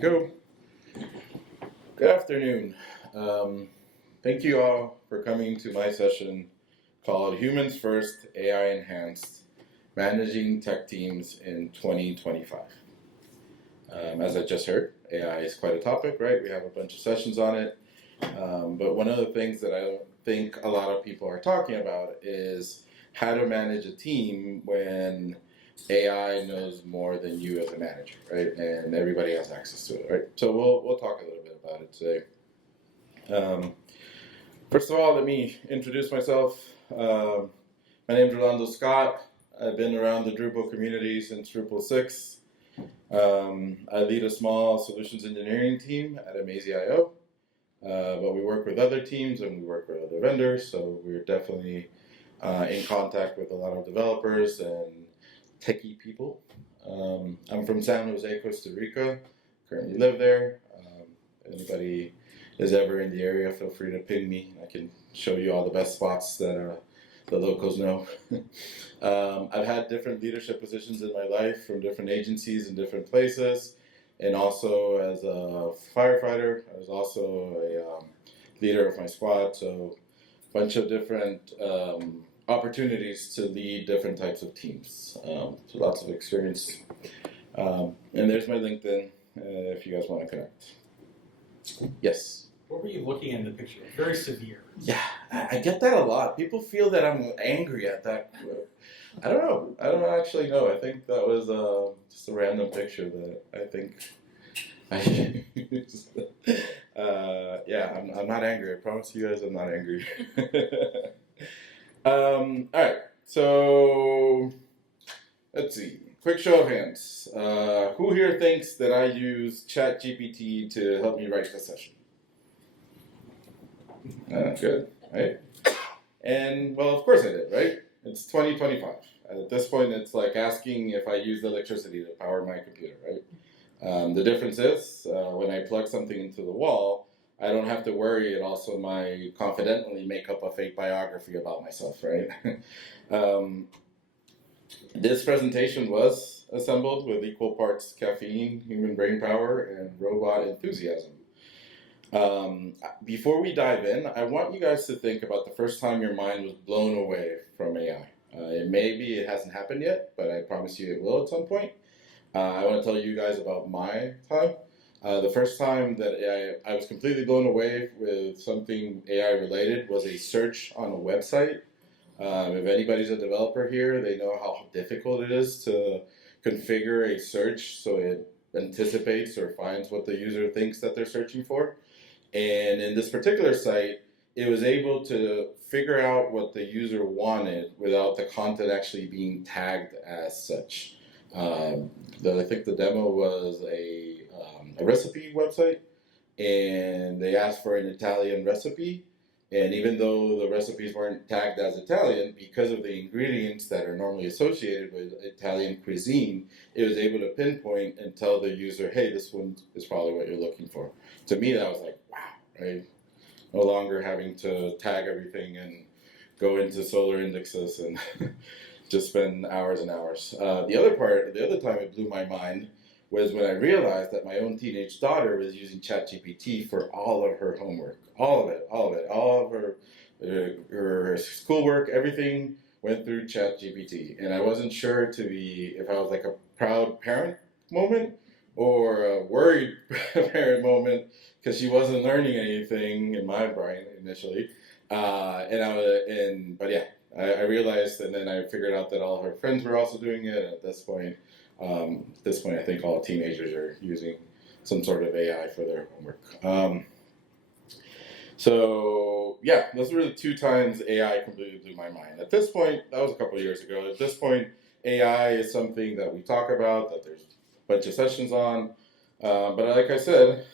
go. Good afternoon. Thank you all for coming to my session called Humans First, AI Enhanced, Managing Tech Teams in 2025. As I just heard, AI is quite a topic, right? We have a bunch of sessions on it. But one of the things that I don't think a lot of people are talking about is how to manage a team when AI knows more than you as a manager, right? And everybody has access to it, right? So we'll talk a little bit about it today. First of all, let me introduce myself. My name is Rolando Scott. I've been around the Drupal community since Drupal 6. I lead a small solutions engineering team at Amazy.io, but we work with other teams and we work with other vendors, so we're definitely in contact with a lot of developers and techie people. I'm from San Jose, Costa Rica. Currently live there. If anybody is ever in the area, feel free to ping me. I can show you all the best spots that the locals know. I've had different leadership positions in my life from different agencies in different places, and also as a firefighter. I was also a leader of my squad, so a bunch of different opportunities to lead different types of teams. So lots of experience. And there's my LinkedIn if you guys want to connect. Yes? What were you looking at in the picture? Very severe. Yeah, I get that a lot. People feel that I'm angry at that. I don't know. I don't actually know. I think that was just a random picture that I think I used. Yeah, I'm not angry. I promise you guys I'm not angry. All right, so let's see. Quick show of hands. Who here thinks that I use ChatGPT to help me write the session? Good, right? And well, of course I did, right? It's 2025. At this point, it's like asking if I use electricity to power my computer, right? The difference is when I plug something into the wall, I don't have to worry. It also might confidentally make up a fake biography about myself, right? This presentation was assembled with equal parts caffeine, human brain power, and robot enthusiasm. Before we dive in, I want you guys to think about the first time your mind was blown away from AI. Maybe it hasn't happened yet, but I promise you it will at some point. I want to tell you guys about my time. The first time that I was completely blown away with something AI related was a search on a website. If anybody's a developer here, they know how difficult it is to configure a search so it anticipates or finds what the user thinks that they're searching for. And in this particular site, it was able to figure out what the user wanted without the content actually being tagged as such. I think the demo was a recipe website, and they asked for an Italian recipe. And even though the recipes weren't tagged as Italian, because of the ingredients that are normally associated with Italian cuisine, it was able to pinpoint and tell the user, hey, this one is probably what you're looking for. To me, that was like, wow, right? No longer having to tag everything and go into solar indexes and just spend hours and hours. The other time it blew my mind was when I realized that my own teenage daughter was using ChatGPT for all of her homework. All of her schoolwork, everything went through ChatGPT. And I wasn't sure if I was like a proud parent moment or a worried parent moment because she wasn't learning anything in my brain initially. But yeah, I realized, and then I figured out that all her friends were also doing it. At this point, I think all teenagers are using some sort of AI for their homework. So yeah, those were the two times AI completely blew my mind. At this point, that was a couple of years ago. At this point, AI is something that we talk about, that there's a bunch of sessions on. But like I said,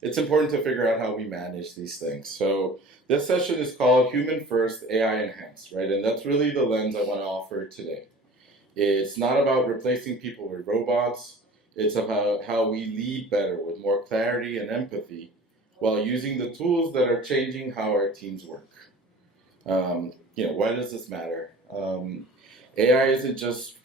it's important to figure out how we manage these things. So this session is called Human First, AI Enhanced, right? And that's really the lens I want to offer today. It's not about replacing people with robots. It's about how we lead better with more clarity and empathy while using the tools that are changing how our teams work. Why does this matter? AI isn't just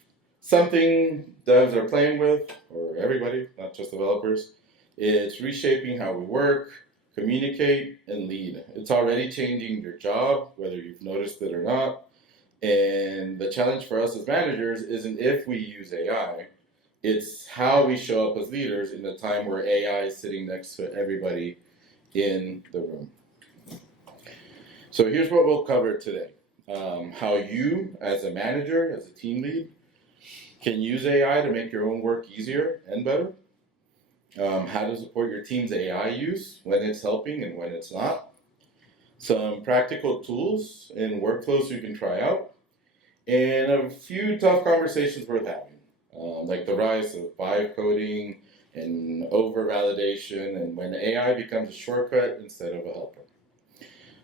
something devs are playing with, or everybody, not just developers. It's reshaping how we work, communicate, and lead. It's already changing your job, whether you've noticed it or not. And the challenge for us as managers isn't if we use AI, it's how we show up as leaders in a time where AI is sitting next to everybody in the room. So here's what we'll cover today. How you, as a manager, as a team lead, can use AI to make your own work easier and better. How to support your team's AI use, when it's helping and when it's not. Some practical tools and workflows you can try out. And a few tough conversations worth having, like the rise of vibe coding and over-validation, and when AI becomes a shortcut instead of a helper.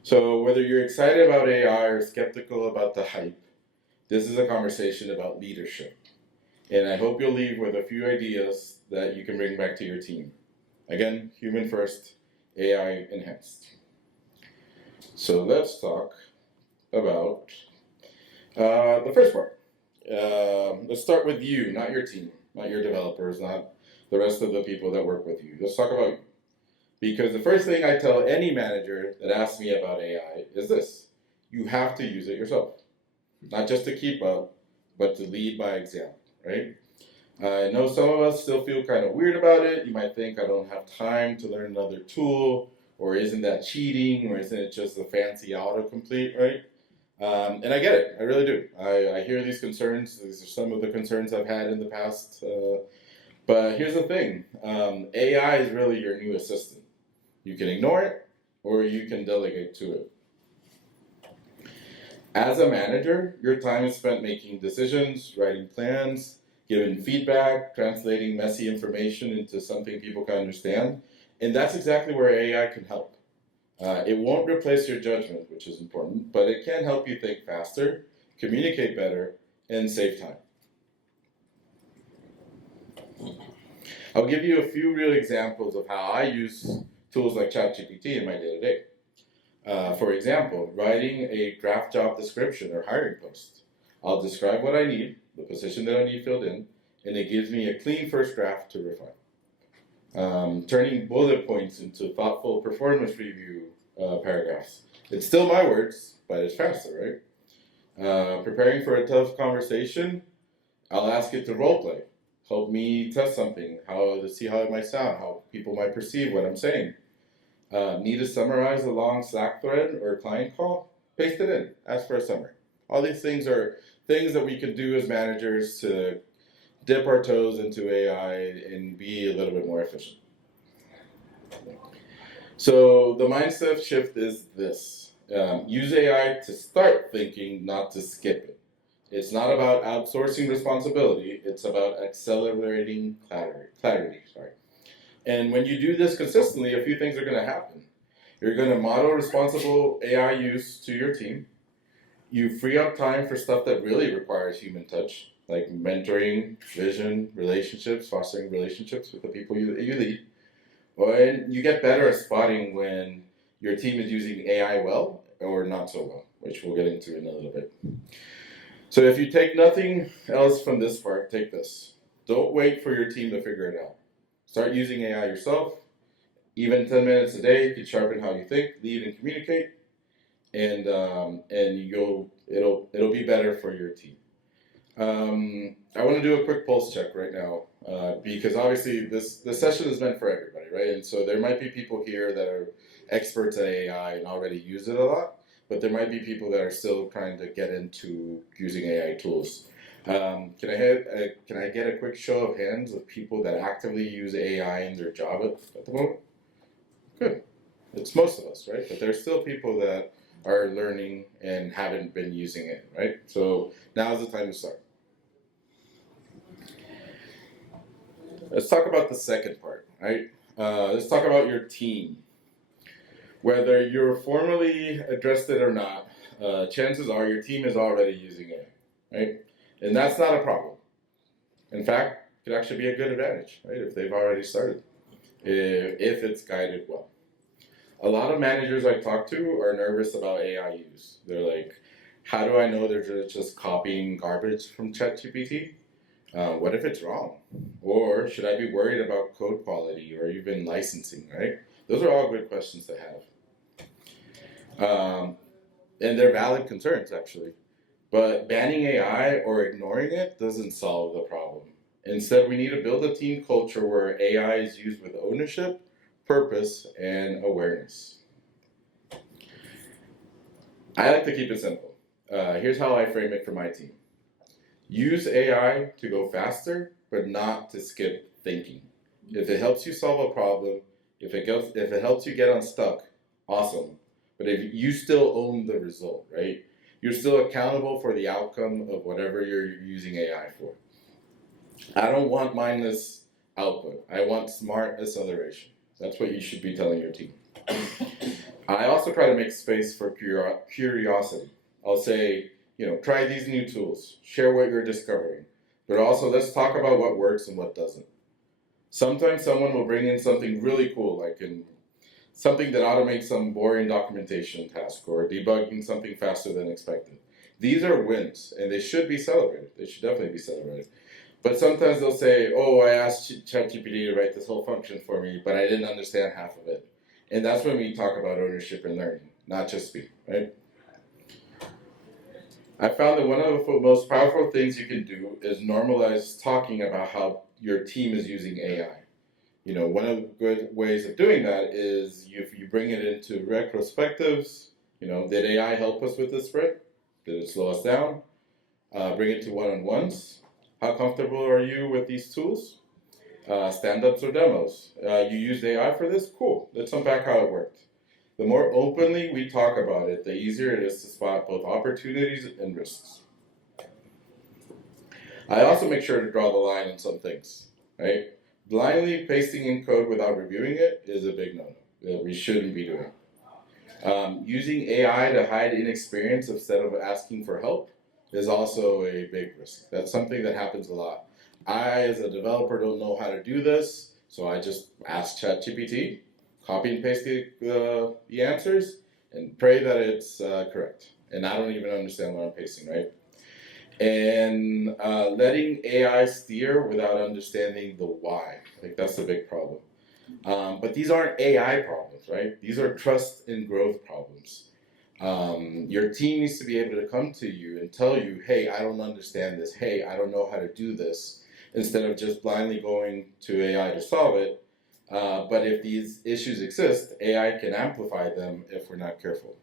So whether you're excited about AI or skeptical about the hype, this is a conversation about leadership. And I hope you'll leave with a few ideas that you can bring back to your team. Again, human first, AI enhanced. So let's talk about the first part. Let's start with you, not your team, not your developers, not the rest of the people that work with you. Let's talk about you. Because the first thing I tell any manager that asks me about AI is this: you have to use it yourself. Not just to keep up, but to lead by example, right? I know some of us still feel kind of weird about it. You might think I don't have time to learn another tool, or isn't that cheating, or isn't it just a fancy autocomplete, right? And I get it, I really do. I hear these concerns. These are some of the concerns I've had in the past. But here's the thing, AI is really your new assistant. You can ignore it, or you can delegate to it. As a manager, your time is spent making decisions, writing plans, giving feedback, translating messy information into something people can understand. And that's exactly where AI can help. It won't replace your judgment, which is important, but it can help you think faster, communicate better, and save time. I'll give you a few real examples of how I use tools like ChatGPT in my day-to-day. For example, writing a draft job description or hiring post. I'll describe what I need, the position that I need filled in, and it gives me a clean first draft to refine. Turning bullet points into thoughtful performance review paragraphs. It's still my words, but it's faster, right? Preparing for a tough conversation, I'll ask it to role play. Help me test something, how to see how it might sound, how people might perceive what I'm saying. Need to summarize a long Slack thread or client call? Paste it in, ask for a summary. All these things are things that we can do as managers to dip our toes into AI and be a little bit more efficient. So the mindset shift is this. Use AI to start thinking, not to skip it. It's not about outsourcing responsibility, it's about accelerating clarity. And when you do this consistently, a few things are going to happen. You're going to model responsible AI use to your team. You free up time for stuff that really requires human touch, like mentoring, vision, relationships, fostering relationships with the people you lead. And you get better at spotting when your team is using AI well or not so well, which we'll get into in a little bit. So if you take nothing else from this part, take this. Don't wait for your team to figure it out. Start using AI yourself. Even 10 minutes a day can sharpen how you think, lead, and communicate, and it'll be better for your team. I want to do a quick pulse check right now because obviously this session is meant for everybody, right? And so there might be people here that are experts at AI and already use it a lot, but there might be people that are still trying to get into using AI tools. Can I get a quick show of hands of people that actively use AI in their job at the moment? Good. It's most of us, right? But there's still people that are learning and haven't been using it, right? So now's the time to start. Let's talk about the second part, right? Let's talk about your team. Whether you're formally addressed it or not, chances are your team is already using it, right? And that's not a problem. In fact, it could actually be a good advantage, right? If they've already started, if it's guided well. A lot of managers I talk to are nervous about AI use. They're like, how do I know they're just copying garbage from ChatGPT? What if it's wrong? Or should I be worried about code quality or even licensing, right? Those are all good questions to have. And they're valid concerns, actually. But banning AI or ignoring it doesn't solve the problem. Instead, we need to build a team culture where AI is used with ownership, purpose, and awareness. I like to keep it simple. Here's how I frame it for my team. Use AI to go faster, but not to skip thinking. If it helps you solve a problem, if it helps you get unstuck, awesome. But if you still own the result, right? You're still accountable for the outcome of whatever you're using AI for. I don't want mindless output. I want smart acceleration. That's what you should be telling your team. I also try to make space for curiosity. I'll say, try these new tools, share what you're discovering, but also let's talk about what works and what doesn't. Sometimes someone will bring in something really cool, something that automates some boring documentation task or debugging something faster than expected. These are wins, and they should be celebrated. They should definitely be celebrated. But sometimes they'll say, "Oh, I asked ChatGPT to write this whole function for me, but I didn't understand half of it." And that's when we talk about ownership and learning, not just speed, right? I found that one of the most powerful things you can do is normalize talking about how your team is using AI. One of the good ways of doing that is if you bring it into retrospectives. Did AI help us with this sprint? Did it slow us down? Bring it to one-on-ones. How comfortable are you with these tools? Stand-ups or demos. You used AI for this? Cool. Let's unpack how it worked. The more openly we talk about it, the easier it is to spot both opportunities and risks. I also make sure to draw the line on some things, right? Blindly pasting in code without reviewing it is a big no-no that we shouldn't be doing. Using AI to hide inexperience instead of asking for help is also a big risk. That's something that happens a lot. I, as a developer, don't know how to do this, so I just ask ChatGPT, copy and paste the answers, and pray that it's correct. And I don't even understand what I'm pasting, right? And letting AI steer without understanding the why. I think that's the big problem. But these aren't AI problems, right? These are trust and growth problems. Your team needs to be able to come to you and tell you, hey, I don't understand this. Hey, I don't know how to do this, instead of just blindly going to AI to solve it. But if these issues exist, AI can amplify them if we're not careful.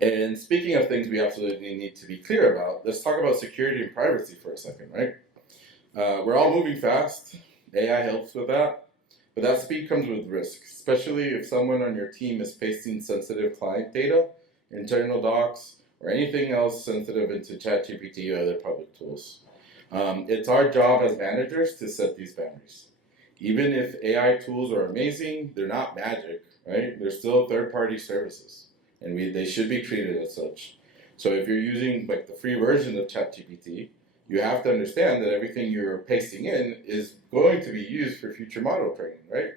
And speaking of things we absolutely need to be clear about, let's talk about security and privacy for a second, right? We're all moving fast. AI helps with that. But that speed comes with risk, especially if someone on your team is pasting sensitive client data, internal docs, or anything else sensitive into ChatGPT or other public tools. It's our job as managers to set these boundaries. Even if AI tools are amazing, they're not magic, right? They're still third-party services, and they should be treated as such. So if you're using the free version of ChatGPT, you have to understand that everything you're pasting in is going to be used for future model training, right?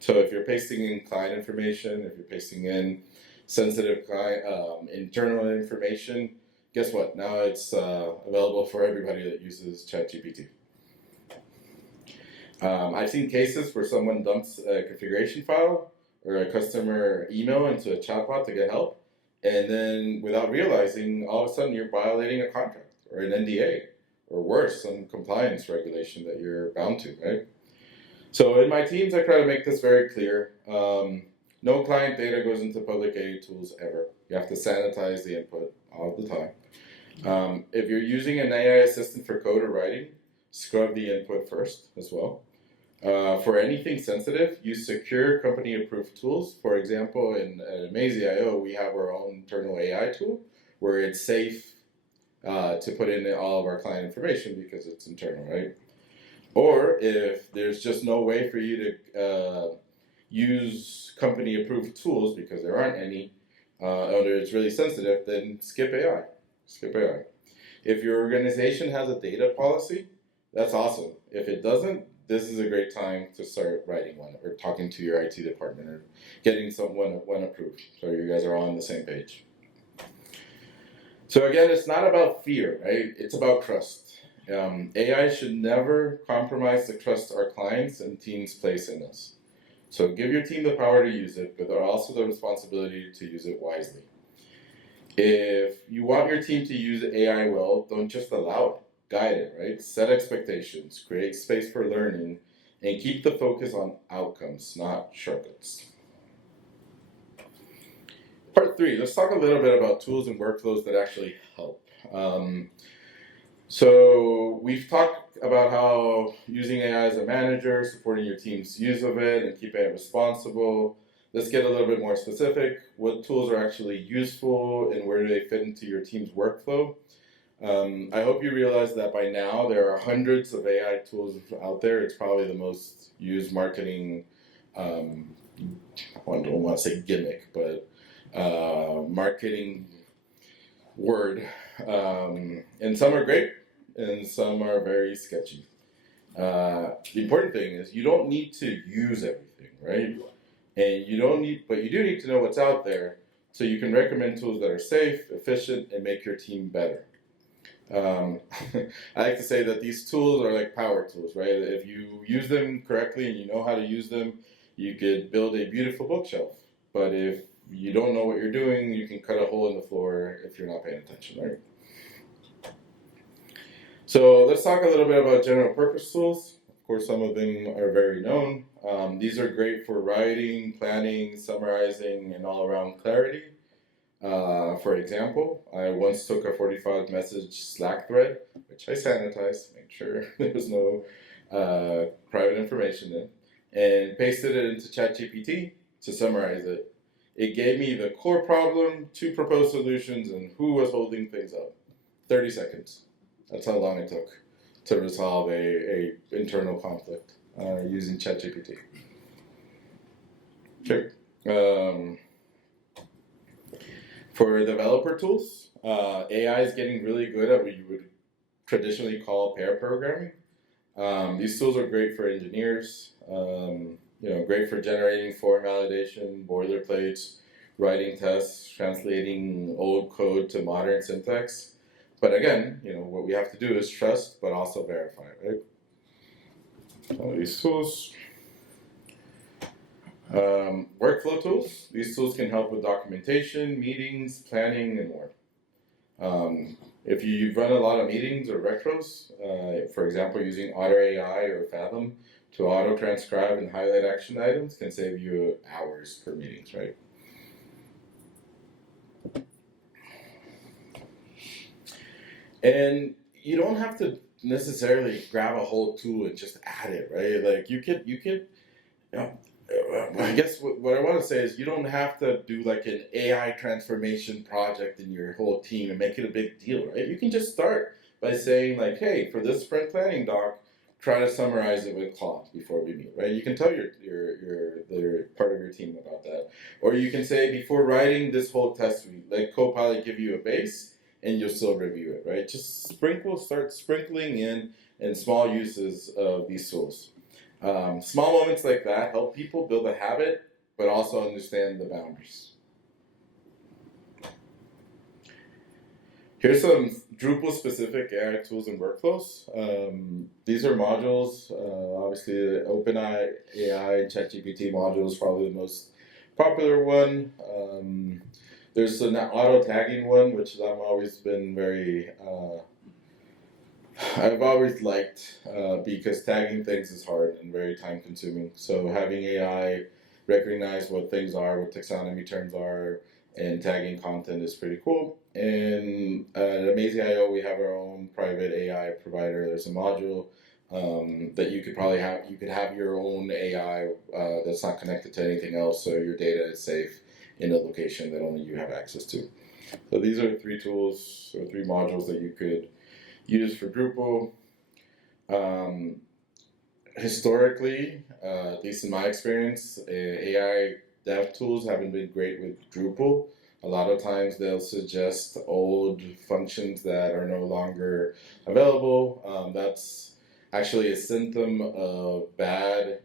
So if you're pasting in client information, if you're pasting in sensitive client internal information, guess what? Now it's available for everybody that uses ChatGPT. I've seen cases where someone dumps a configuration file or a customer email into a chatbot to get help, and then without realizing, all of a sudden you're violating a contract or an NDA, or worse, some compliance regulation that you're bound to, right? So in my teams, I try to make this very clear. No client data goes into public AI tools ever. You have to sanitize the input all the time. If you're using an AI assistant for code or writing, scrub the input first as well. For anything sensitive, use secure company-approved tools. For example, in Amazy.io, we have our own internal AI tool where it's safe to put in all of our client information because it's internal, right? Or if there's just no way for you to use company-approved tools because there aren't any, or it's really sensitive, then skip AI. Skip AI. If your organization has a data policy, that's awesome. If it doesn't, this is a great time to start writing one or talking to your IT department or getting one approved so you guys are all on the same page. So again, it's not about fear, right? It's about trust. AI should never compromise the trust our clients and teams place in us. So give your team the power to use it, but also the responsibility to use it wisely. If you want your team to use AI well, don't just allow it. Guide it, right? Set expectations, create space for learning, and keep the focus on outcomes, not shortcuts. Part 3, let's talk a little bit about tools and workflows that actually help. So we've talked about how using AI as a manager, supporting your team's use of it, and keeping it responsible. Let's get a little bit more specific. What tools are actually useful and where do they fit into your team's workflow? I hope you realize that by now there are hundreds of AI tools out there. It's probably the most used marketing, I don't want to say gimmick, but marketing word. And some are great and some are very sketchy. The important thing is you don't need to use everything, right? And you don't need, but you do need to know what's out there so you can recommend tools that are safe, efficient, and make your team better. I like to say that these tools are like power tools, right? If you use them correctly and you know how to use them, you could build a beautiful bookshelf. But if you don't know what you're doing, you can cut a hole in the floor if you're not paying attention, right? So let's talk a little bit about general purpose tools. Of course, some of them are very known. These are great for writing, planning, summarizing, and all around clarity. For example, I once took a 45 message Slack thread, which I sanitized to make sure there was no private information in, and pasted it into ChatGPT to summarize it. It gave me the core problem, 2 proposed solutions, and who was holding things up. 30 seconds. That's how long it took to resolve a internal conflict using ChatGPT. Sure. For developer tools, AI is getting really good at what you would traditionally call pair programming. These tools are great for engineers, great for generating form validation, boilerplates, writing tests, translating old code to modern syntax. But again, what we have to do is trust, but also verify, right? All these tools. Workflow tools. These tools can help with documentation, meetings, planning, and more. If you run a lot of meetings or retros, for example, using Otter AI or Fathom to auto-transcribe and highlight action items can save you hours per meetings, right? And you don't have to necessarily grab a whole tool and just add it, right? Like you could, I guess what I want to say is you don't have to do like an AI transformation project in your whole team and make it a big deal, right? You can just start by saying like, hey, for this sprint planning doc, try to summarize it with Claude before we meet, right? You can tell your part of your team about that. Or you can say, before writing this whole test suite, let Copilot give you a base and you'll still review it, right? Just start sprinkling in small uses of these tools. Small moments like that help people build a habit, but also understand the boundaries. Here's some Drupal-specific AI tools and workflows. These are modules. Obviously, the OpenAI AI and ChatGPT module is probably the most popular one. There's an auto-tagging one, which I've always been I've always liked because tagging things is hard and very time consuming. So having AI recognize what things are, what taxonomy terms are, and tagging content is pretty cool. And at Amazing.io, we have our own private AI provider. There's a module that you could probably have. You could have your own AI that's not connected to anything else, so your data is safe in a location that only you have access to. So these are 3 tools or 3 modules that you could use for Drupal. Historically, at least in my experience, AI dev tools haven't been great with Drupal. A lot of times they'll suggest old functions that are no longer available. That's actually a symptom of bad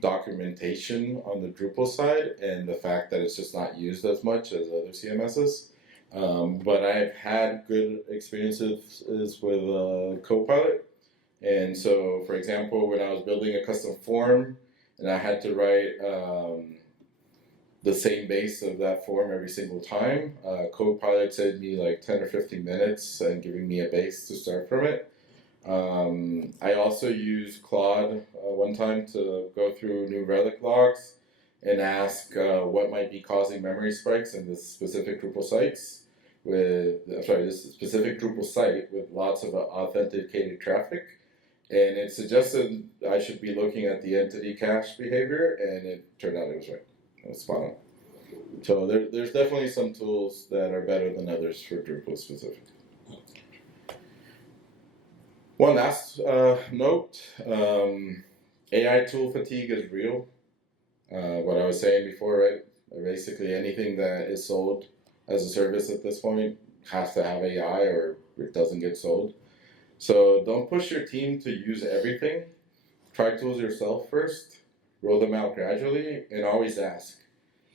documentation on the Drupal side and the fact that it's just not used as much as other CMSs. But I've had good experiences with Copilot. And so, for example, when I was building a custom form and I had to write the same base of that form every single time, Copilot saved me like 10 or 15 minutes and giving me a base to start from it. I also used Claude one time to go through New Relic logs and ask what might be causing memory spikes in this specific Drupal sites this specific Drupal site with lots of authenticated traffic. And it suggested I should be looking at the entity cache behavior, and it turned out it was right. It was spot on. So there's definitely some tools that are better than others for Drupal specific. One last note, AI tool fatigue is real. What I was saying before, right? Basically anything that is sold as a service at this point has to have AI or it doesn't get sold. So don't push your team to use everything. Try tools yourself first, roll them out gradually, and always ask,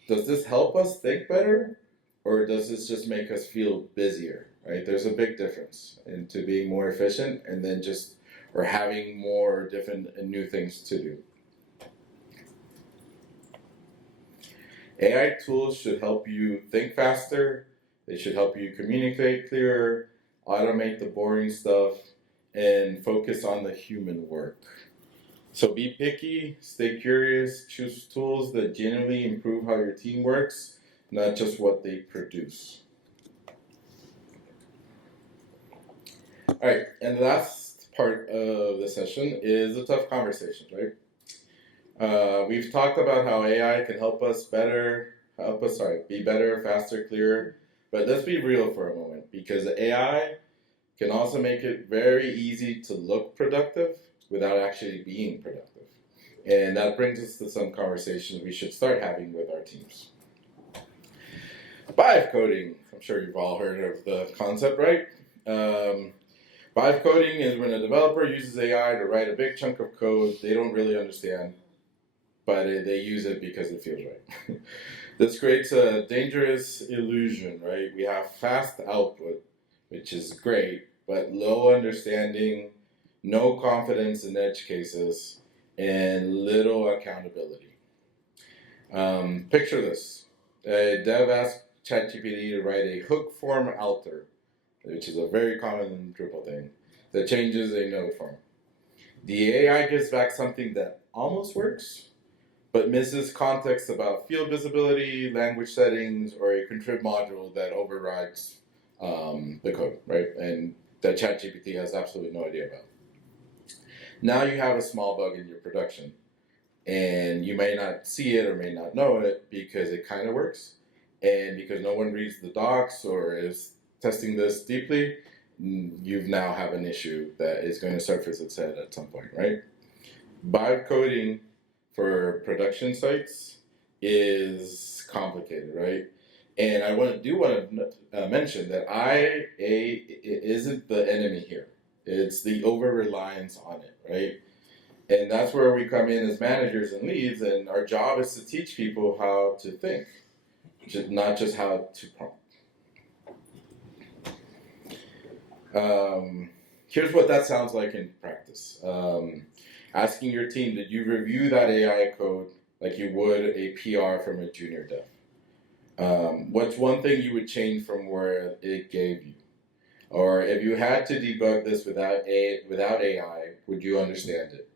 does this help us think better? Or does this just make us feel busier, right? There's a big difference into being more efficient and then or having more different and new things to do. AI tools should help you think faster, they should help you communicate clearer, automate the boring stuff, and focus on the human work. So be picky, stay curious, choose tools that genuinely improve how your team works, not just what they produce. All right, and the last part of the session is the tough conversations, right? We've talked about how AI can be better, faster, clearer. But let's be real for a moment, because AI can also make it very easy to look productive without actually being productive. And that brings us to some conversations we should start having with our teams. Vibe coding. I'm sure you've all heard of the concept, right? Vibe coding is when a developer uses AI to write a big chunk of code they don't really understand, but they use it because it feels right. This creates a dangerous illusion, right? We have fast output, which is great, but low understanding, no confidence in edge cases, and little accountability. Picture this. A dev asked ChatGPT to write a hook form alter, which is a very common Drupal thing, that changes a node form. The AI gives back something that almost works, but misses context about field visibility, language settings, or a contrib module that overrides the code, right? And that ChatGPT has absolutely no idea about. Now you have a small bug in your production, and you may not see it or may not know it because it kind of works, and because no one reads the docs or is testing this deeply, you now have an issue that is going to surface its head at some point, right? Vibe coding for production sites is complicated, right? And I want to mention that it isn't the enemy here. It's the over-reliance on it, right? And that's where we come in as managers and leads, and our job is to teach people how to think, not just how to prompt. Here's what that sounds like in practice. Asking your team, did you review that AI code like you would a PR from a junior dev? What's one thing you would change from where it gave you? Or if you had to debug this without AI, would you understand it?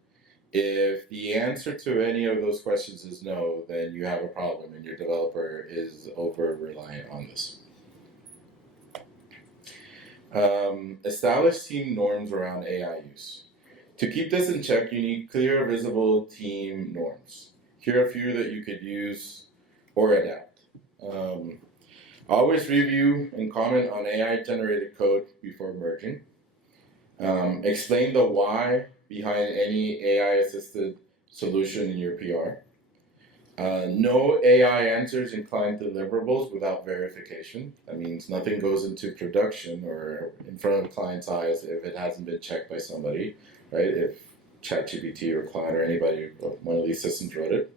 If the answer to any of those questions is no, then you have a problem and your developer is over-reliant on this. Establish team norms around AI use. To keep this in check, you need clear, visible team norms. Here are a few that you could use or adapt. Always review and comment on AI-generated code before merging. Explain the why behind any AI-assisted solution in your PR. No AI answers in client deliverables without verification. That means nothing goes into production or in front of client's eyes if it hasn't been checked by somebody, right? If ChatGPT or Claude or anybody, one of these systems wrote it.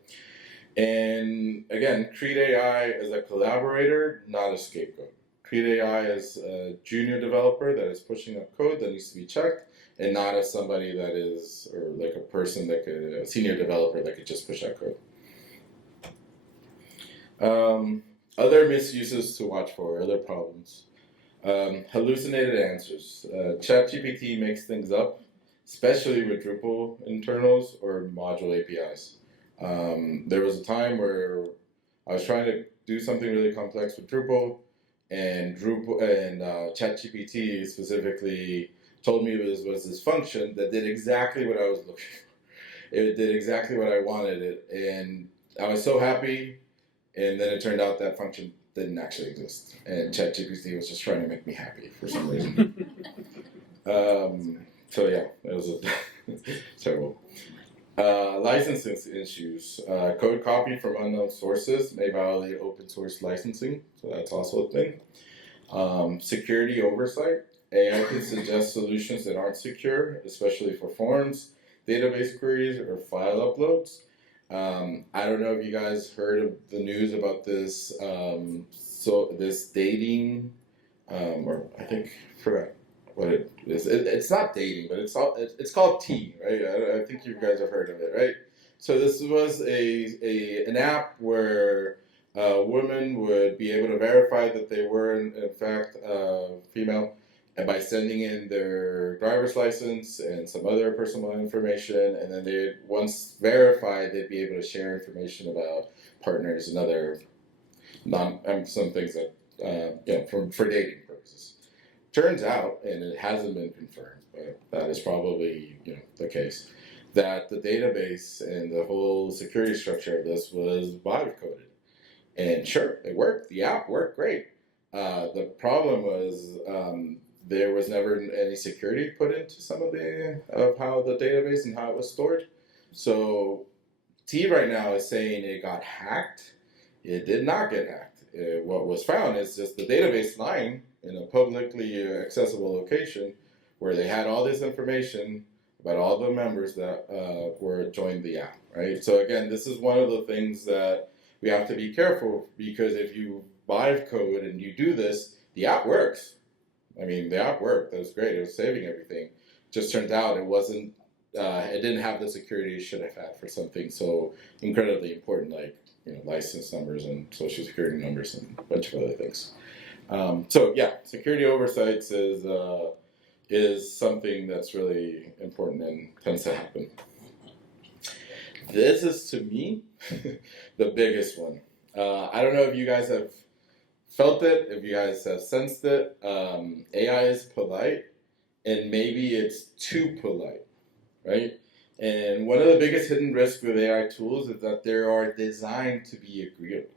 And again, treat AI as a collaborator, not a scapegoat. treat AI as a junior developer that is pushing up code that needs to be checked, and not as somebody that is, or like a person that could, a senior developer that could just push out code. Other misuses to watch for, other problems. Hallucinated answers. ChatGPT makes things up, especially with Drupal internals or module APIs. There was a time where I was trying to do something really complex with Drupal, and ChatGPT specifically told me it was this function that did exactly what I was looking for. It did exactly what I wanted it, and I was so happy. And then it turned out that function didn't actually exist, and ChatGPT was just trying to make me happy for some reason. So yeah, it was terrible. Licensing issues. Code copy from unknown sources may violate open source licensing, so that's also a thing. Security oversight. AI can suggest solutions that aren't secure, especially for forms, database queries, or file uploads. I don't know if you guys heard of the news about this. This dating, or I think I forgot what it is. It's not dating, but it's called T, right? I think you guys have heard of it, right? So this was an app where women would be able to verify that they were in fact female, and by sending in their driver's license and some other personal information, and then they, once verified, they'd be able to share information about partners and other some things that for dating purposes. Turns out, and it hasn't been confirmed, but that is probably the case, that the database and the whole security structure of this was vibe coded. And sure, it worked. The app worked great. The problem was there was never any security put into some of how the database and how it was stored. So T right now is saying it got hacked. It did not get hacked. What was found is just the database line in a publicly accessible location where they had all this information about all the members that were joined the app, right? So again, this is one of the things that we have to be careful, because if you vibe code and you do this, the app works. I mean, the app worked. That was great. It was saving everything. Just turned out it wasn't. It didn't have the security it should have had for something so incredibly important, like license numbers and social security numbers and a bunch of other things. So yeah, security oversights is something that's really important and tends to happen. This is, to me, the biggest one. I don't know if you guys have felt it, if you guys have sensed it. AI is polite, and maybe it's too polite, right? And one of the biggest hidden risks with AI tools is that they are designed to be agreeable.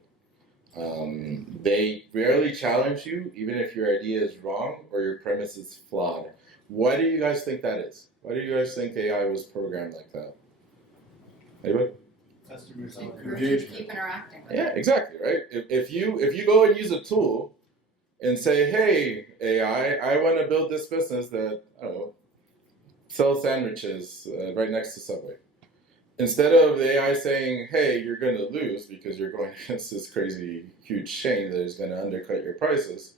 They rarely challenge you, even if your idea is wrong or your premise is flawed. Why do you guys think that is? Why do you guys think AI was programmed like that? Anybody? Customers Encourage keep interacting with Yeah, it. exactly, right? If you go and use a tool and say, hey, AI, I want to build this business that, I don't know, sells sandwiches right next to Subway. Instead of the AI saying, hey, you're going to lose because you're going against this crazy, huge chain that is going to undercut your prices,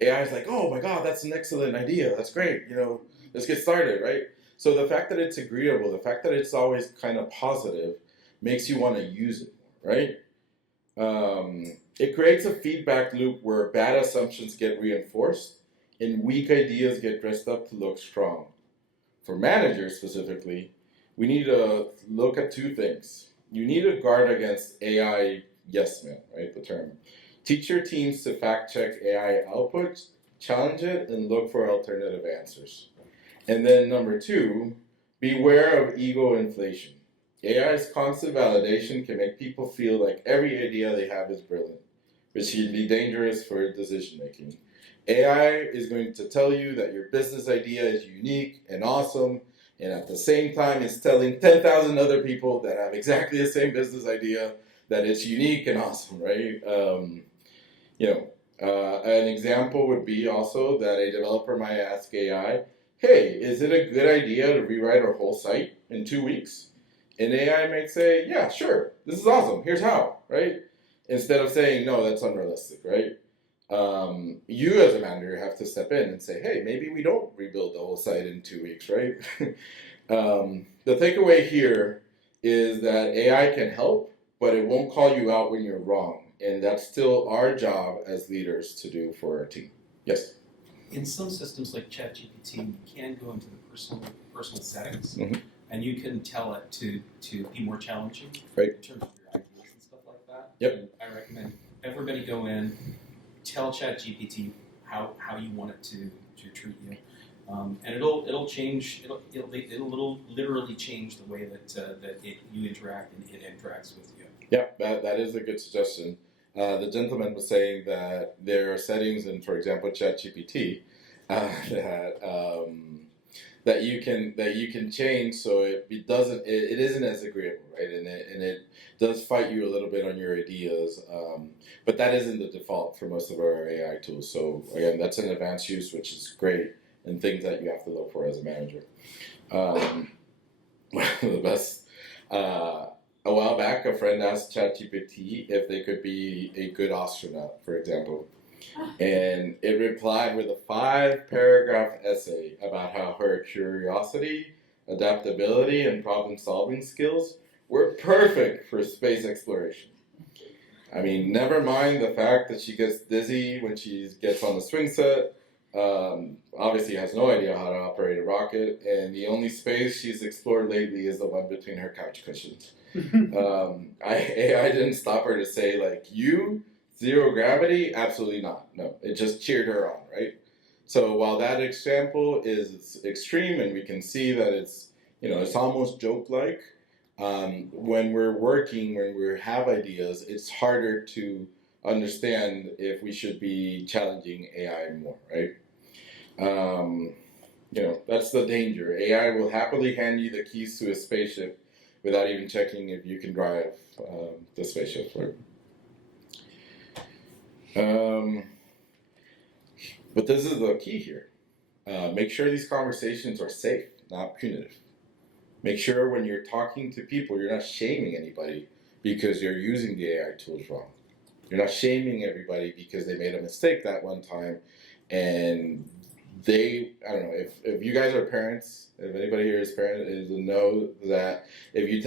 AI is like, oh my God, that's an excellent idea. That's great. Let's get started, right? So the fact that it's agreeable, the fact that it's always kind of positive, makes you want to use it, right? It creates a feedback loop where bad assumptions get reinforced and weak ideas get dressed up to look strong. For managers specifically, we need to look at two things. You need to guard against AI yes men, right? The term. Teach your teams to fact check AI outputs, challenge it, and look for alternative answers. And then number two, beware of ego inflation. AI's constant validation can make people feel like every idea they have is brilliant, which can be dangerous for decision making. AI is going to tell you that your business idea is unique and awesome, and at the same time, it's telling 10,000 other people that have exactly the same business idea that it's unique and awesome, right? An example would be also that a developer might ask AI, hey, is it a good idea to rewrite our whole site in 2 weeks? And AI might say, yeah, sure, this is awesome, here's how, right? Instead of saying, no, that's unrealistic, right? you as a manager have to step in and say, hey, maybe we don't rebuild the whole site in 2 weeks, right? The takeaway here is that AI can help, but it won't call you out when you're wrong. And that's still our job as leaders to do for our team. Yes? In some systems like ChatGPT, you can go into the personal settings, Mhm. and you can tell it to be more challenging Right. in terms of your ideas and stuff like that. Yep. And I recommend everybody go in, tell ChatGPT how you want it to treat you, and it'll change. It'll literally change the way that you interact and it interacts with you. Yeah, that is a good suggestion. The gentleman was saying that there are settings in, for example, ChatGPT that you can change so it isn't as agreeable, right? And it does fight you a little bit on your ideas, but that isn't the default for most of our AI tools. So again, that's an advanced use, which is great, and things that you have to look for as a manager. One of the best. A while back, a friend asked ChatGPT if they could be a good astronaut, for example. And it replied with a 5-paragraph essay about how her curiosity, adaptability, and problem-solving skills were perfect for space exploration. I mean, never mind the fact that she gets dizzy when she gets on the swing set. Obviously has no idea how to operate a rocket, and the only space she's explored lately is the one between her couch cushions. AI didn't stop her to say, like, you, zero gravity? Absolutely not. No, it just cheered her on, right? So while that example is extreme and we can see that it's almost joke-like, when we have ideas, it's harder to understand if we should be challenging AI more, right? That's the danger. AI will happily hand you the keys to a spaceship without even checking if you can drive the spaceship. But this is the key here. Make sure these conversations are safe, not punitive. Make sure when you're talking to people, you're not shaming anybody because you're using the AI tools wrong. You're not shaming everybody because they made a mistake that one time, and I don't know, if you guys are parents, if anybody here is parent, is to know that if you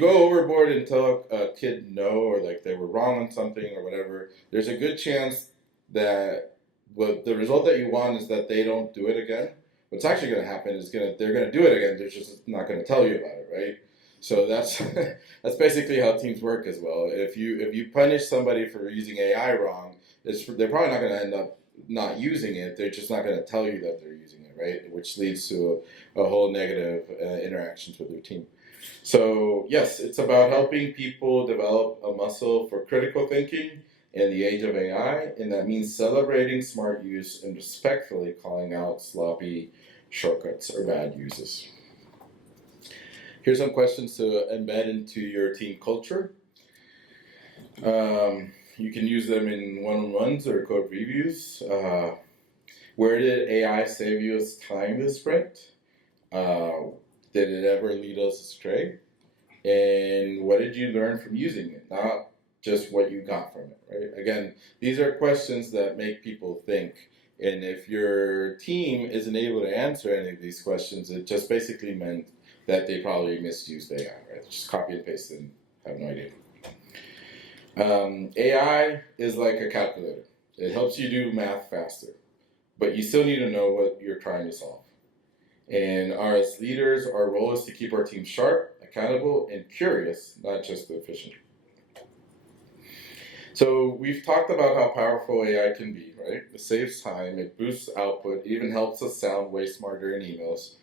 go overboard and tell a kid no, or like they were wrong on something or whatever, there's a good chance that the result that you want is that they don't do it again. What's actually going to happen is they're going to do it again. They're just not going to tell you about it, right? So that's that's basically how teams work as well. If you punish somebody for using AI wrong, they're probably not going to end up not using it. They're just not going to tell you that they're using it, right? Which leads to a whole negative interactions with their team. So yes, it's about helping people develop a muscle for critical thinking in the age of AI, and that means celebrating smart use and respectfully calling out sloppy shortcuts or bad uses. Here's some questions to embed into your team culture. You can use them in one-on-ones or code reviews. Where did AI save you as time this sprint? Did it ever lead us astray? And what did you learn from using it? Not just what you got from it, right? Again, these are questions that make people think. And if your team isn't able to answer any of these questions, it just basically meant that they probably misused AI, right? Just copy and paste and have no idea. AI is like a calculator. It helps you do math faster, but you still need to know what you're trying to solve. And as leaders, our role is to keep our team sharp, accountable, and curious, not just efficient. So we've talked about how powerful AI can be, right? It saves time, it boosts output, it even helps us sound way smarter in emails.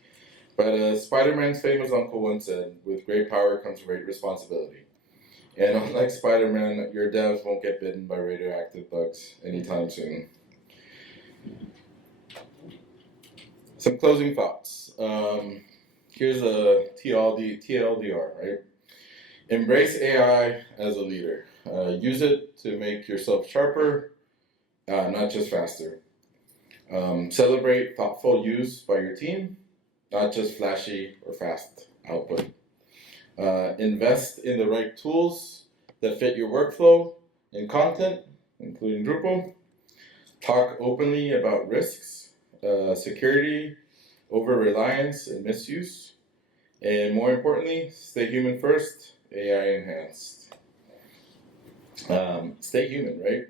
But as Spider-Man's famous uncle once said, with great power comes great responsibility. And unlike Spider-Man, your devs won't get bitten by radioactive bugs anytime soon. Some closing thoughts. Here's a TLDR, right? Embrace AI as a leader. Use it to make yourself sharper, not just faster. Celebrate thoughtful use by your team, not just flashy or fast output. Invest in the right tools that fit your workflow and content, including Drupal. Talk openly about risks, security, over-reliance, and misuse. And more importantly, stay human first, AI enhanced. Stay human, right?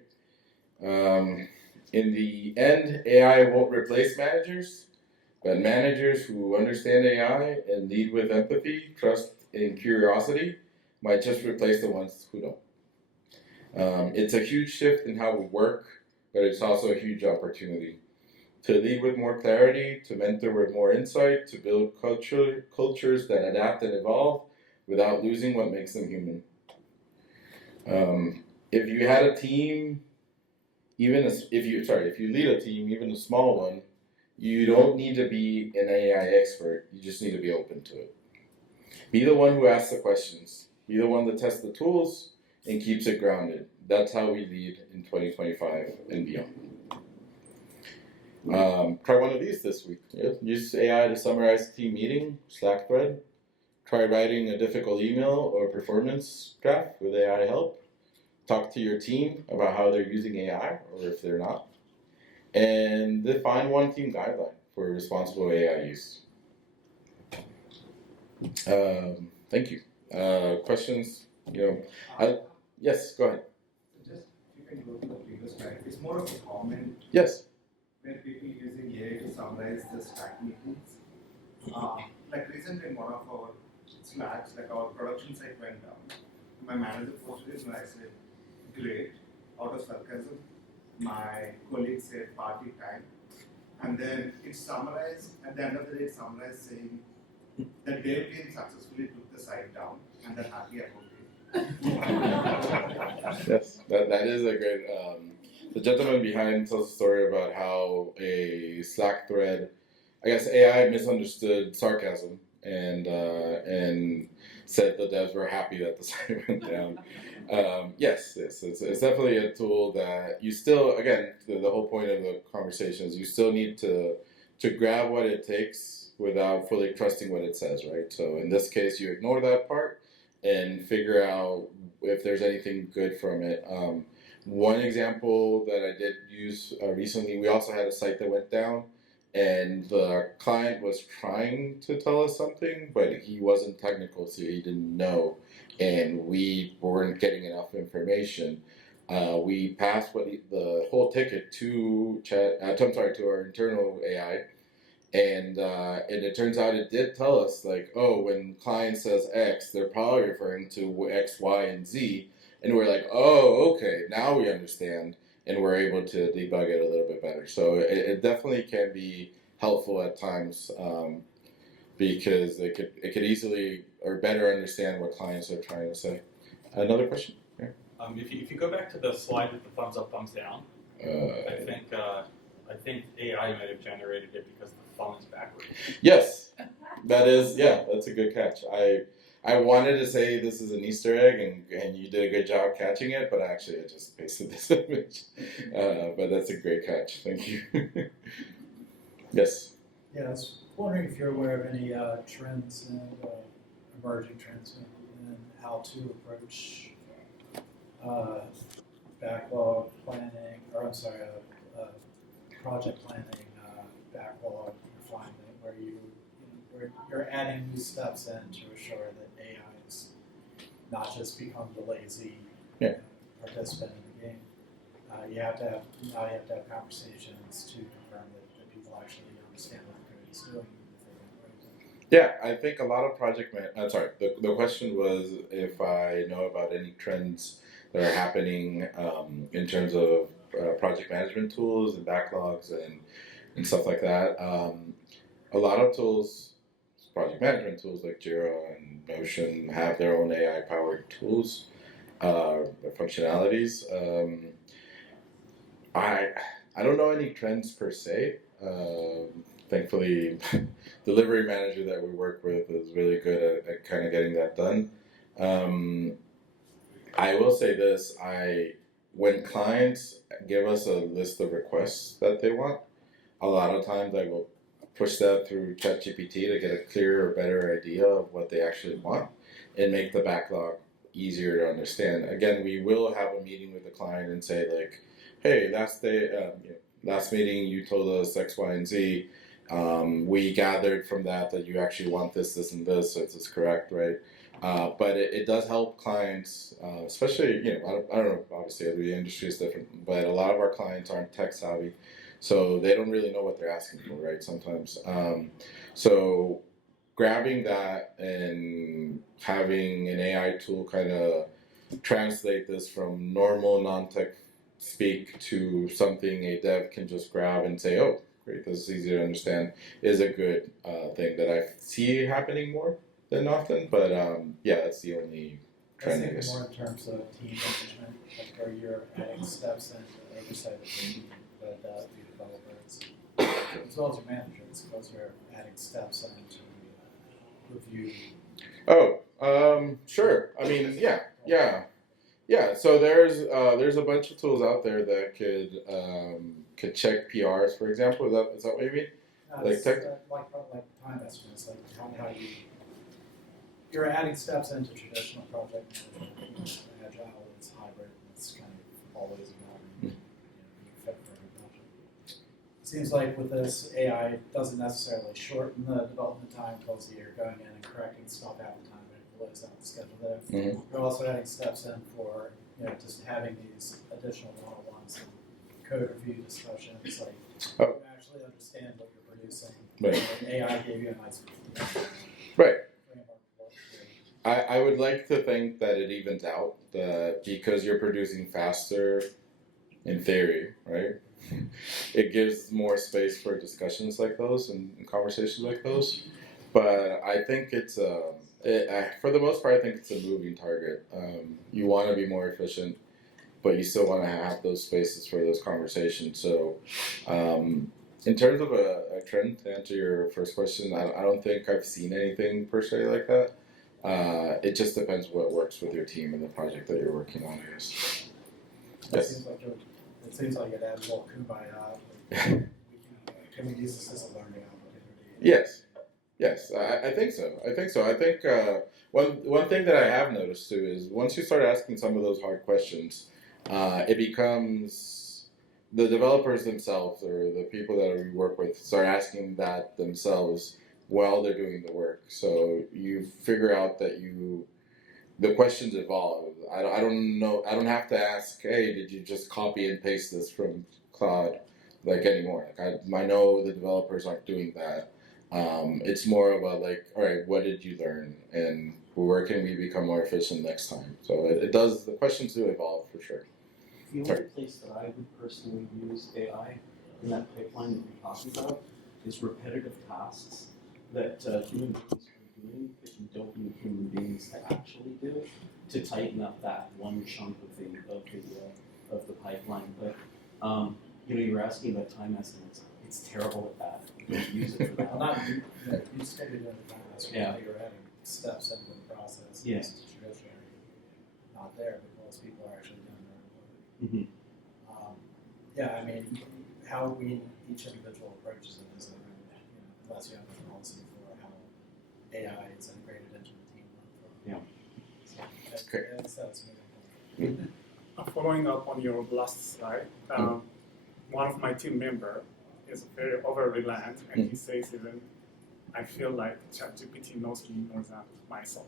In the end, AI won't replace managers, but managers who understand AI and lead with empathy, trust, and curiosity might just replace the ones who don't. It's a huge shift in how we work, but it's also a huge opportunity to lead with more clarity, to mentor with more insight, to build cultures that adapt and evolve without losing what makes them human. If you had a team, if you lead a team, even a small one, you don't need to be an AI expert. You just need to be open to it. Be the one who asks the questions. Be the one that tests the tools and keeps it grounded. That's how we lead in 2025 and beyond. Try one of these this week. Yeah. Use AI to summarize a team meeting, Slack thread. Try writing a difficult email or performance draft with AI help. Talk to your team about how they're using AI or if they're not. And define one team guideline for responsible AI use. Thank you. Questions? Yes, go ahead. Just if you can go to the previous slide. It's more of a comment Yes. when people using AI to summarize the Slack meetings. Like recently in one of our Slacks, like our production site went down. My manager posted it and I said, great, out of sarcasm. My colleague said party time. And then it summarized, at the end of the day, it summarized saying the dev team successfully took the site down and they're happy about it. Yes, that is a great. The gentleman behind tells a story about how a Slack thread, I guess AI misunderstood sarcasm and said the devs were happy that the site went down. Yes, it's definitely a tool that you still, again, the whole point of the conversation is you still need to grab what it takes without fully trusting what it says, right? So in this case, you ignore that part and figure out if there's anything good from it. One example that I did use recently, we also had a site that went down, and the client was trying to tell us something, but he wasn't technical, so he didn't know, and we weren't getting enough information. We passed the whole ticket to our internal AI, and it turns out it did tell us, like, oh, when client says X, they're probably referring to X, Y, and Z. And we're like, oh, okay, now we understand, and we're able to debug it a little bit better. So it definitely can be helpful at times because it could easily or better understand what clients are trying to say. Another question? Yeah. If you go back to the slide with the thumbs up, thumbs down, I think AI might have generated it because the thumb is backwards. Yes, that's a good catch. I wanted to say this is an Easter egg, and you did a good job catching it, but actually I just pasted this image. But that's a great catch. Thank you. Yes. Yeah, I was wondering if you're aware of any trends and emerging trends and how to approach backlog planning, project planning, backlog refinement, where you're adding new steps in to assure that AI is not just become the lazy participant in the game. You have to have conversations to confirm that people actually understand what the code is doing. Yeah, I think a lot of the question was if I know about any trends that are happening in terms of project management tools and backlogs and stuff like that. A lot of tools, project management tools like Jira and Notion, have their own AI-powered tools, functionalities. I don't know any trends per se. Thankfully, delivery manager that we work with is really good at kind of getting that done. I will say this: when clients give us a list of requests that they want, a lot of times I will push that through ChatGPT to get a clearer, better idea of what they actually want and make the backlog easier to understand. Again, we will have a meeting with the client and say like, hey, last meeting you told us X, Y, and Z. We gathered from that you actually want this, this, and this, so it's correct, right? But it does help clients, especially, I don't know, obviously every industry is different, but a lot of our clients aren't tech savvy, so they don't really know what they're asking for, right, sometimes. So grabbing that and having an AI tool kind of translate this from normal non-tech speak to something a dev can just grab and say, oh, great, this is easy to understand, is a good thing that I see happening more than often. But yeah, that's the only trend, I think guess. more in terms of team management, like where you're adding steps and oversight of the team, but the developers, as well as your managers, because you're adding steps and to review. Oh, sure. I mean, yeah. So there's a bunch of tools out there that could check PRs, for example. Is that what you mean? Like time estimates, like how you're adding steps into traditional project management. Agile, it's hybrid, it's kind of always evolving, fit for every project. Seems like with this, AI it doesn't necessarily shorten the development time because you're going in and correcting stuff half the time and it lays out the schedule there. Mm-hmm. You're also adding steps in for just having these additional one-on-ones and code review discussions, like you actually understand what you're producing. Right. And AI gave you a nice Right. I would like to think that it evens out, that because you're producing faster, in theory, right? It gives more space for discussions like those and conversations like those. But I think it's for the most part, I think it's a moving target. You want to be more efficient, but you still want to have those spaces for those conversations. So, in terms of a trend, to answer your first question, I don't think I've seen anything per se like that. It just depends what works with your team and the project that you're working on, I guess. Yes. It seems like it adds a little kumbaya. Can we use this as a learning opportunity? Yes, I think so. I think one thing that I have noticed too is once you start asking some of those hard questions, it becomes the developers themselves or the people that we work with start asking that themselves while they're doing the work. So you figure out that the questions evolve. I don't know. I don't have to ask, hey, did you just copy and paste this from Cloud like anymore? Like I know the developers aren't doing that. It's more about like, all right, what did you learn, and where can we become more efficient next time? So it does. The questions do evolve for sure. The only place that I would personally use AI in that pipeline that you're talking about is repetitive tasks that human beings are doing that you don't need human beings to actually do to tighten up that one chunk of the pipeline. But you were asking about time estimates. It's terrible at that. You don't use it for that. Well, not you stated in the past, Yeah. You're adding steps into the process. Yeah. This is traditionally not there, but most people are actually doing their own work. Mm-hmm. I mean, how each individual approaches it is different, unless you have a policy for how AI is integrated into the team workflow. Yeah. So that's moving. Following up on your last slide, one of my team member is very over-reliant, and he says even, I feel like ChatGPT knows me more than myself.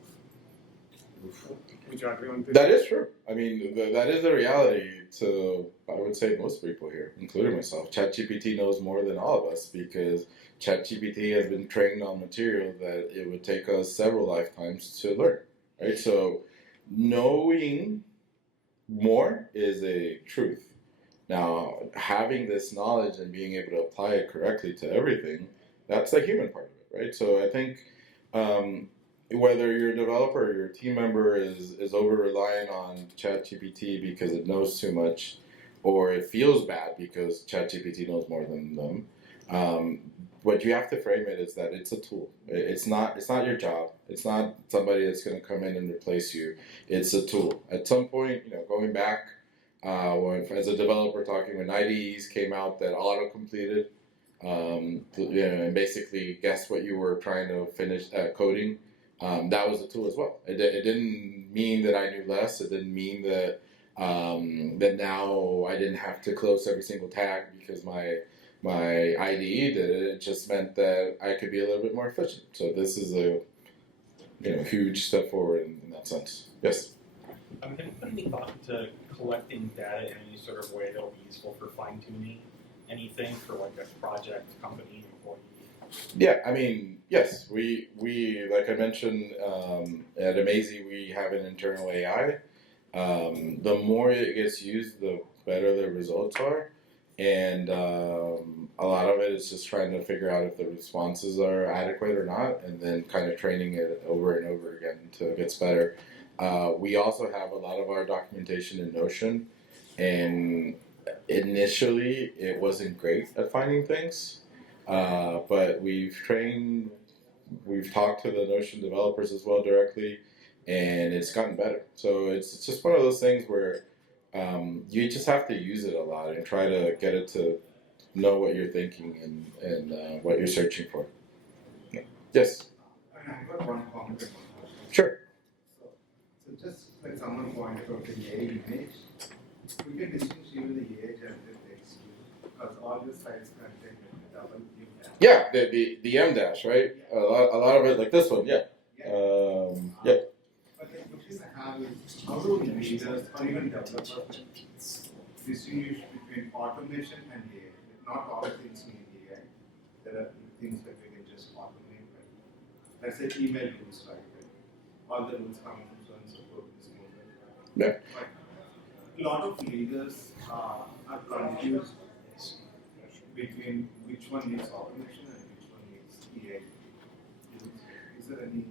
Would you agree on this? That is true. I mean, that is a reality to, I would say, most people here, including myself. ChatGPT knows more than all of us because ChatGPT has been trained on material that it would take us several lifetimes to learn, right? So knowing more is a truth. Now, having this knowledge and being able to apply it correctly to everything, that's the human part of it, right? So I think whether you're a developer or your team member is over-reliant on ChatGPT because it knows too much, or it feels bad because ChatGPT knows more than them, what you have to frame it is that it's a tool. It's not your job. It's not somebody that's going to come in and replace you. It's a tool. At some point, going back, as a developer talking when IDEs came out that auto-completed, and basically guess what you were trying to finish coding, that was a tool as well. It didn't mean that I knew less. It didn't mean that that now I didn't have to close every single tag because my IDE did it. It just meant that I could be a little bit more efficient. So this is a huge step forward in that sense. Yes. Have you put any thought into collecting data in any sort of way that will be useful for fine tuning anything for like a project, company, employee? Yeah, I mean, yes, we like I mentioned at Amazy, we have an internal AI. The more it gets used, the better the results are, and a lot of it is just trying to figure out if the responses are adequate or not, and then kind of training it over and over again until it gets better. We also have a lot of our documentation in Notion, and initially it wasn't great at finding things, but we've talked to the Notion developers as well directly, and it's gotten better. So it's just one of those things where you just have to use it a lot and try to get it to know what you're thinking and what you're searching for. Yeah. Yes. I've got one comment. Sure. So just like someone pointed out the AI image, we can distinguish even the AI generated text because all the sites contain double view. Yeah, the M dash, right? A lot of it, like this one, yeah. Yeah. But the question I have is, how do leaders or even developers distinguish between automation and AI? Not all things need AI. There are things that we can just automate. Right? Let's say email rules, right? All the rules coming from so and so forth is moving. Yeah. But a lot of leaders are confused between which one needs automation and which one needs AI. Is there any?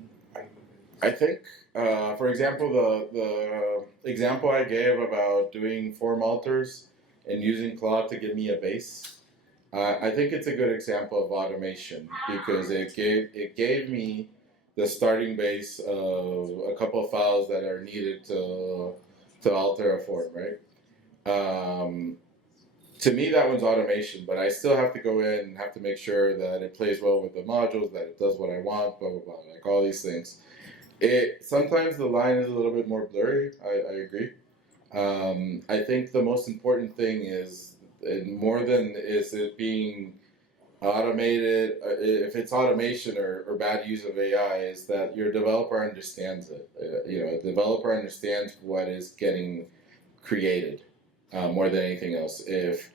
I think, for example, the example I gave about doing form alters and using Claude to give me a base, I think it's a good example of automation because it gave me the starting base of a couple of files that are needed to alter a form, right? To me, that one's automation, but I still have to go in and have to make sure that it plays well with the modules, that it does what I want, blah, blah, blah, like all these things. Sometimes the line is a little bit more blurry, I agree. I think the most important thing is, more than is it being automated, if it's automation or bad use of AI, is that your developer understands it. A developer understands what is getting created more than anything else. If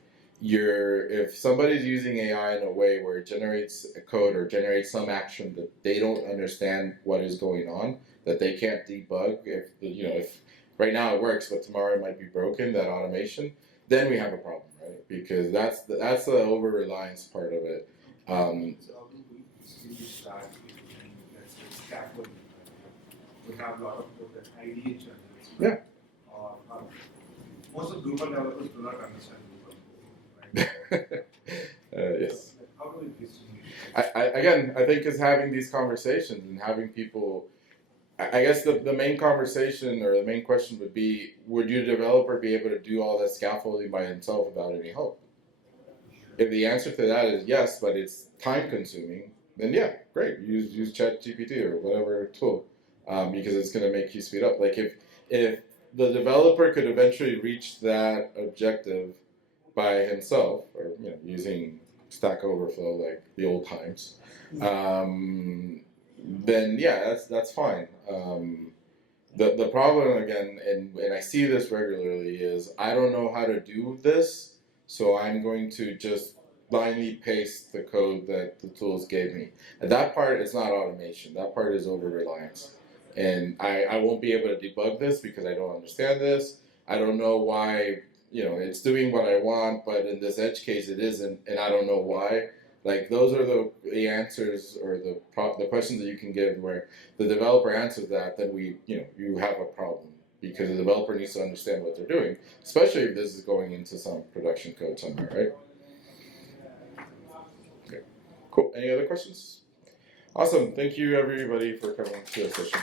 somebody's using AI in a way where it generates a code or generates some action that they don't understand what is going on, that they can't debug, if right now it works but tomorrow it might be broken, that automation, then we have a problem, right? Because that's the over reliance part of it. So how do we distinguish that between, let's say, scaffolding? We have a lot of code that IDE generates. Yeah. Most of Drupal developers do not understand Drupal code, right? Yes. How do we distinguish? I think it's having these conversations and having people. I guess the main conversation or the main question would be: would your developer be able to do all that scaffolding by himself without any help? If the answer to that is yes, but it's time consuming, then yeah, great. Use ChatGPT or whatever tool, because it's going to make you speed up. Like if the developer could eventually reach that objective by himself, or using Stack Overflow like the old times, then yeah, that's fine. The problem again, and I see this regularly, is I don't know how to do this, so I'm going to just blindly paste the code that the tools gave me. And that part is not automation. That part is over reliance. And I won't be able to debug this because I don't understand this. I don't know why, it's doing what I want, but in this edge case it isn't, and I don't know why. Like, those are the answers or the questions that you can give where the developer answers that, then you have a problem because the developer needs to understand what they're doing, especially if this is going into some production code somewhere, right? Okay, cool. Any other questions? Awesome. Thank you, everybody, for coming to the session.